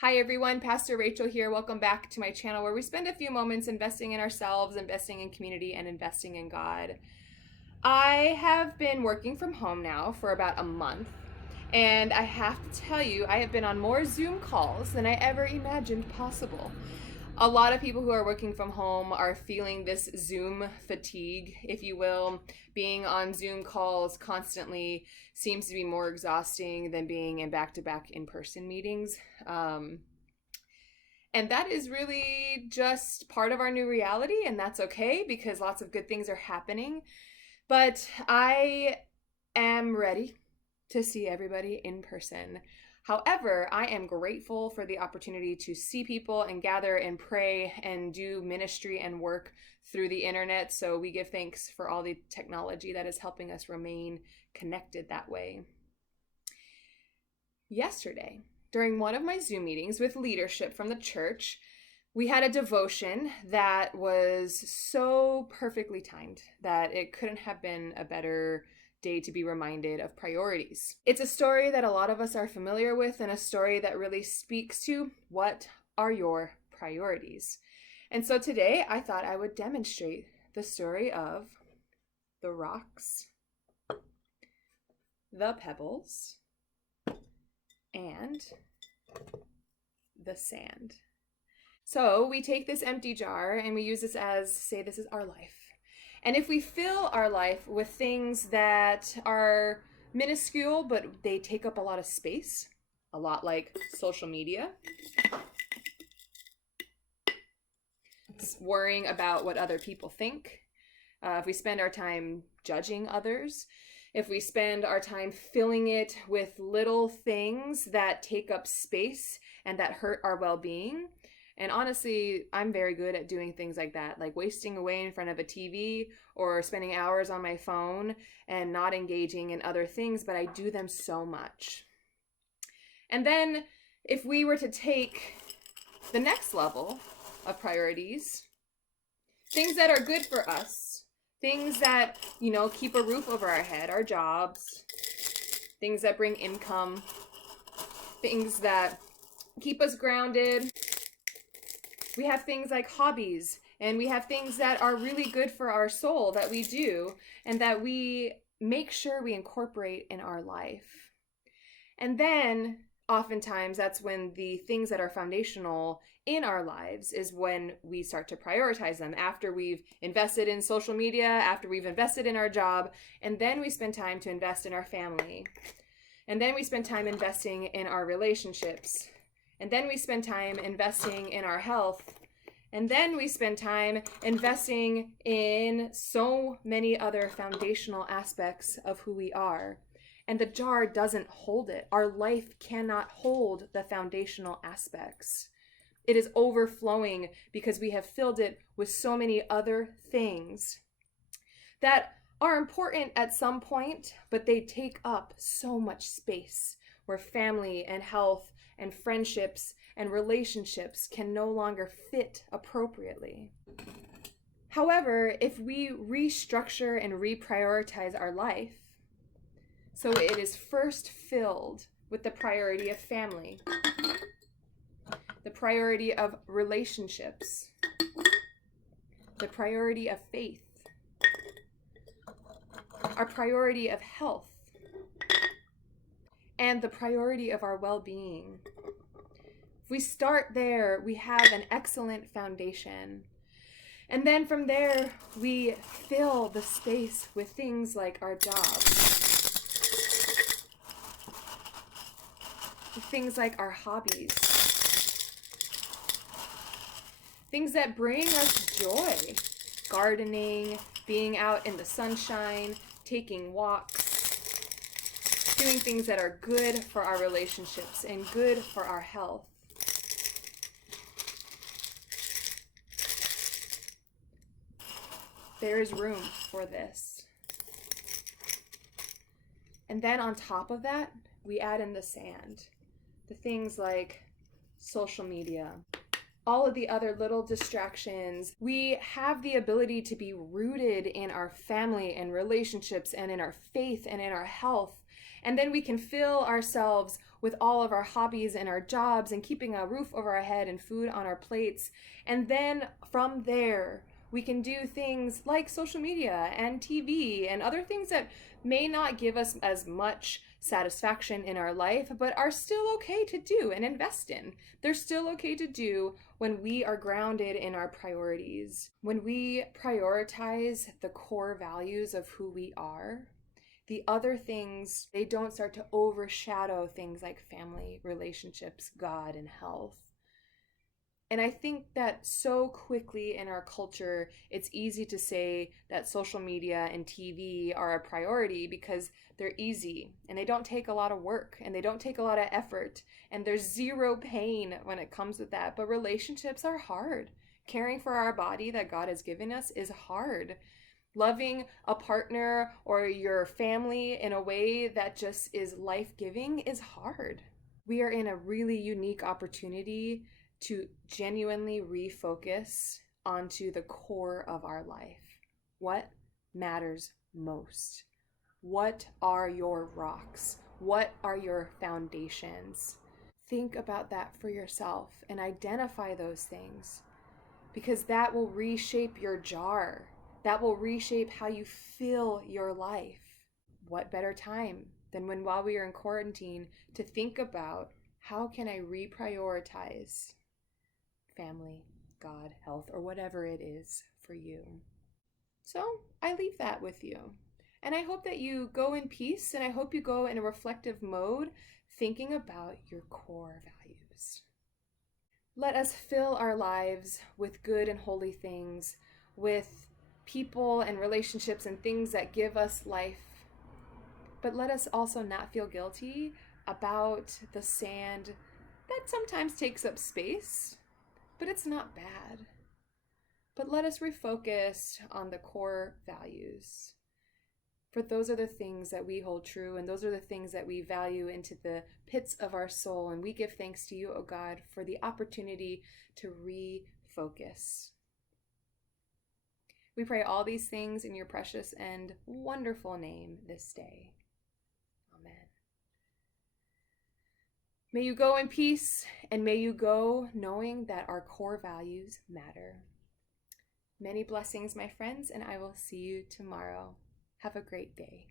Hi everyone, Pastor Rachel here. Welcome back to my channel where we spend a few moments investing in ourselves, investing in community, and investing in God. I have been working from home now for about a month, and I have to tell you, I have been on more Zoom calls than I ever imagined possible. A lot of people who are working from home are feeling this Zoom fatigue, if you will. Being on Zoom calls constantly seems to be more exhausting than being in back-to-back in-person meetings. And that is really just part of our new reality, and that's okay because lots of good things are happening. But I am ready to see everybody in person. However, I am grateful for the opportunity to see people and gather and pray and do ministry and work through the internet. So we give thanks for all the technology that is helping us remain connected that way. Yesterday, during one of my Zoom meetings with leadership from the church, we had a devotion that was so perfectly timed that it couldn't have been a better day to be reminded of priorities. It's a story that a lot of us are familiar with, and a story that really speaks to what are your priorities. And so today I thought I would demonstrate the story of the rocks, the pebbles, and the sand. So we take this empty jar and we use this as, say, this is our life. And if we fill our life with things that are minuscule, but they take up a lot of space, a lot like social media, worrying about what other people think, if we spend our time judging others, if we spend our time filling it with little things that take up space and that hurt our well-being. And honestly, I'm very good at doing things like that, like wasting away in front of a TV or spending hours on my phone and not engaging in other things, but I do them so much. And then if we were to take the next level of priorities, things that are good for us, things that, keep a roof over our head, our jobs, things that bring income, things that keep us grounded. We have things like hobbies, and we have things that are really good for our soul that we do and that we make sure we incorporate in our life. And then oftentimes that's when the things that are foundational in our lives is when we start to prioritize them, after we've invested in social media, after we've invested in our job, and then we spend time to invest in our family. And then we spend time investing in our relationships. And then we spend time investing in our health. And then we spend time investing in so many other foundational aspects of who we are. And the jar doesn't hold it. Our life cannot hold the foundational aspects. It is overflowing because we have filled it with so many other things that are important at some point, but they take up so much space, where family and health and friendships and relationships can no longer fit appropriately. However, if we restructure and reprioritize our life, so it is first filled with the priority of family, the priority of relationships, the priority of faith, our priority of health, and the priority of our well-being. If we start there, we have an excellent foundation. And then from there, we fill the space with things like our jobs, with things like our hobbies, things that bring us joy, gardening, being out in the sunshine, taking walks, doing things that are good for our relationships and good for our health. There is room for this. And then on top of that, we add in the sand, the things like social media, all of the other little distractions. We have the ability to be rooted in our family and relationships and in our faith and in our health. And then we can fill ourselves with all of our hobbies and our jobs and keeping a roof over our head and food on our plates. And then from there, we can do things like social media and TV and other things that may not give us as much satisfaction in our life, but are still okay to do and invest in. They're still okay to do when we are grounded in our priorities. When we prioritize the core values of who we are, the other things, they don't start to overshadow things like family, relationships, God, and health. And I think that so quickly in our culture, it's easy to say that social media and TV are a priority because they're easy and they don't take a lot of work and they don't take a lot of effort and there's zero pain when it comes with that. But relationships are hard. Caring for our body that God has given us is hard. Loving a partner or your family in a way that just is life-giving is hard. We are in a really unique opportunity to genuinely refocus onto the core of our life. What matters most? What are your rocks? What are your foundations? Think about that for yourself and identify those things, because that will reshape your jar. That will reshape how you fill your life. What better time than when, while we are in quarantine, to think about how can I reprioritize family, God, health, or whatever it is for you. So I leave that with you. And I hope that you go in peace, and I hope you go in a reflective mode, thinking about your core values. Let us fill our lives with good and holy things, with people and relationships and things that give us life. But let us also not feel guilty about the sand that sometimes takes up space, but it's not bad. But let us refocus on the core values. For those are the things that we hold true, and those are the things that we value into the pits of our soul. And we give thanks to you, O God, for the opportunity to refocus. We pray all these things in your precious and wonderful name this day. Amen. May you go in peace, and may you go knowing that our core values matter. Many blessings, my friends, and I will see you tomorrow. Have a great day.